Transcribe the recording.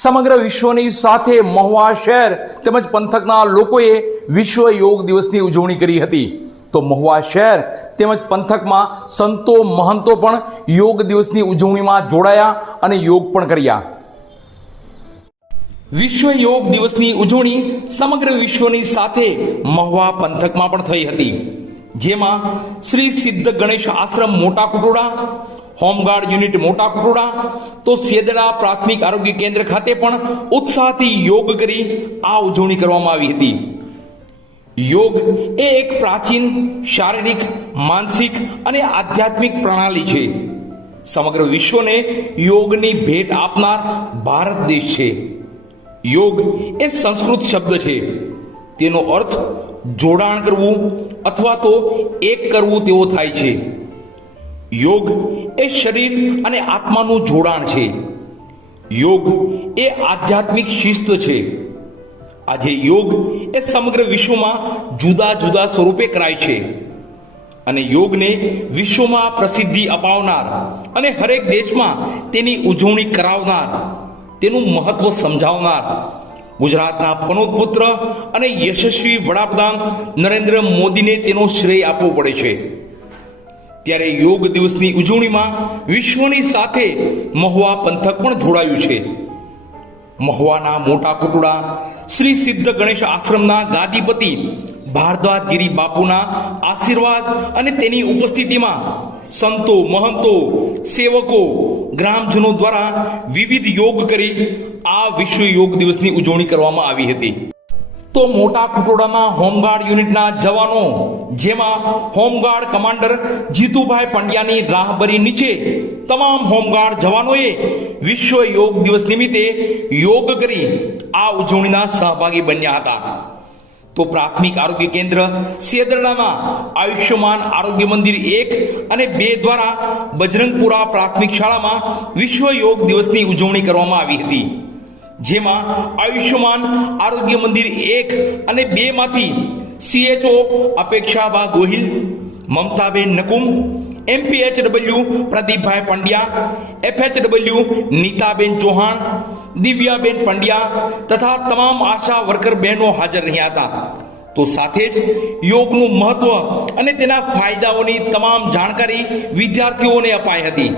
સમગ્ર વિશ્વની સાથે મહુવા શહેર તેમજ પંથકના લોકોએ વિશ્વ યોગ દિવસની ઉજવણી કરી હતી. તો મહુવા શહેર તેમજ પંથકમાં સંતો મહંતો પણ યોગ દિવસની ઉજવણીમાં જોડાયા અને યોગ પણ કર્યા. વિશ્વ યોગ દિવસની ઉજવણી સમગ્ર વિશ્વની સાથે મહુવા પંથકમાં પણ થઈ હતી, જેમાં શ્રી સિદ્ધ ગણેશ આશ્રમ મોટા કુટોડા, હોમગાર્ડ યુનિટ મોટા કુટોડા, તો સેદડા પ્રાથમિક આરોગ્ય કેન્દ્ર ખાતે પણ ઉત્સાહથી યોગ કરી આ ઉજવણી કરવામાં આવી હતી. યોગ એ એક પ્રાચીન શારીરિક, માનસિક અને આધ્યાત્મિક પ્રણાલી છે. સમગ્ર વિશ્વને યોગની ભેટ આપનાર ભારત દેશ છે. યોગ એ સંસ્કૃત શબ્દ છે. તેનો અર્થ જોડાણ કરવું અથવા તો એક કરવું તેવો થાય છે. યોગ એ શરીર અને આત્માનું જોડાણ છે. યોગ એ આધ્યાત્મિક શિસ્ત છે. આજે યોગ એ સમગ્ર વિશ્વમાં જુદા જુદા સ્વરૂપે કરાય છે અને યોગને વિશ્વમાં પ્રસિદ્ધિ અપાવનાર અને હરેક દેશમાં તેની ઉજવણી કરાવનાર, તેનું મહત્વ સમજાવનાર ગુજરાતના પનોતપુત્ર અને યશસ્વી વડાપ્રધાન નરેન્દ્ર મોદીને તેનો શ્રેય આપવો પડે છે. ત્યારે યોગ દિવસની ઉજવણીમાં વિશ્વની સાથે મહુવા પંથક પણ જોડાયું છે. મહુવાના મોટા કુટોડા શ્રી સિદ્ધ ગણેશ આશ્રમના ગાદીપતિ ભારદ્વાજગીરી બાપુના આશીર્વાદ અને તેની ઉપસ્થિતિમાં સંતો, મહંતો, સેવકો, ગ્રામજનો દ્વારા વિવિધ યોગ કરી આ વિશ્વ યોગ દિવસની ઉજવણી કરવામાં આવી હતી. તો મોટા કુટોડાના હોમગાર્ડ યુનિટના જવાનો, જેમાં હોમગાર્ડ કમાન્ડર જીતુભાઈ પંડ્યાની રાહબરી નીચે તમામ હોમગાર્ડ જવાનોએ વિશ્વ યોગ દિવસ નિમિત્તે યોગ કરી આ ઉજવણીના સહભાગી બન્યા હતા. તો પ્રાથમિક આરોગ્ય કેન્દ્ર સેદરડાના આયુષ્યમાન આરોગ્ય મંદિર 1 અને 2 દ્વારા બજરંગપુરા પ્રાથમિક શાળામાં વિશ્વ યોગ દિવસની ઉજવણી કરવામાં આવી હતી, જેમાં આયુષ્યમાન આરોગ્ય મંદિર 1 અને 2 માંથી CHO અપેક્ષાબા ગોહિલ, મમતાબેન નકુમ, MPHW પ્રદીપભાઈ પંડ્યા, FHW નીતાબેન ચૌહાણ, દિવ્યાબેન પંડ્યા તથા તમામ આશા વર્કર બહેનો હાજર રહ્યા હતા. તો સાથે જ યોગનું મહત્વ અને તેના ફાયદાઓની તમામ જાણકારી વિદ્યાર્થીઓને અપાઈ હતી.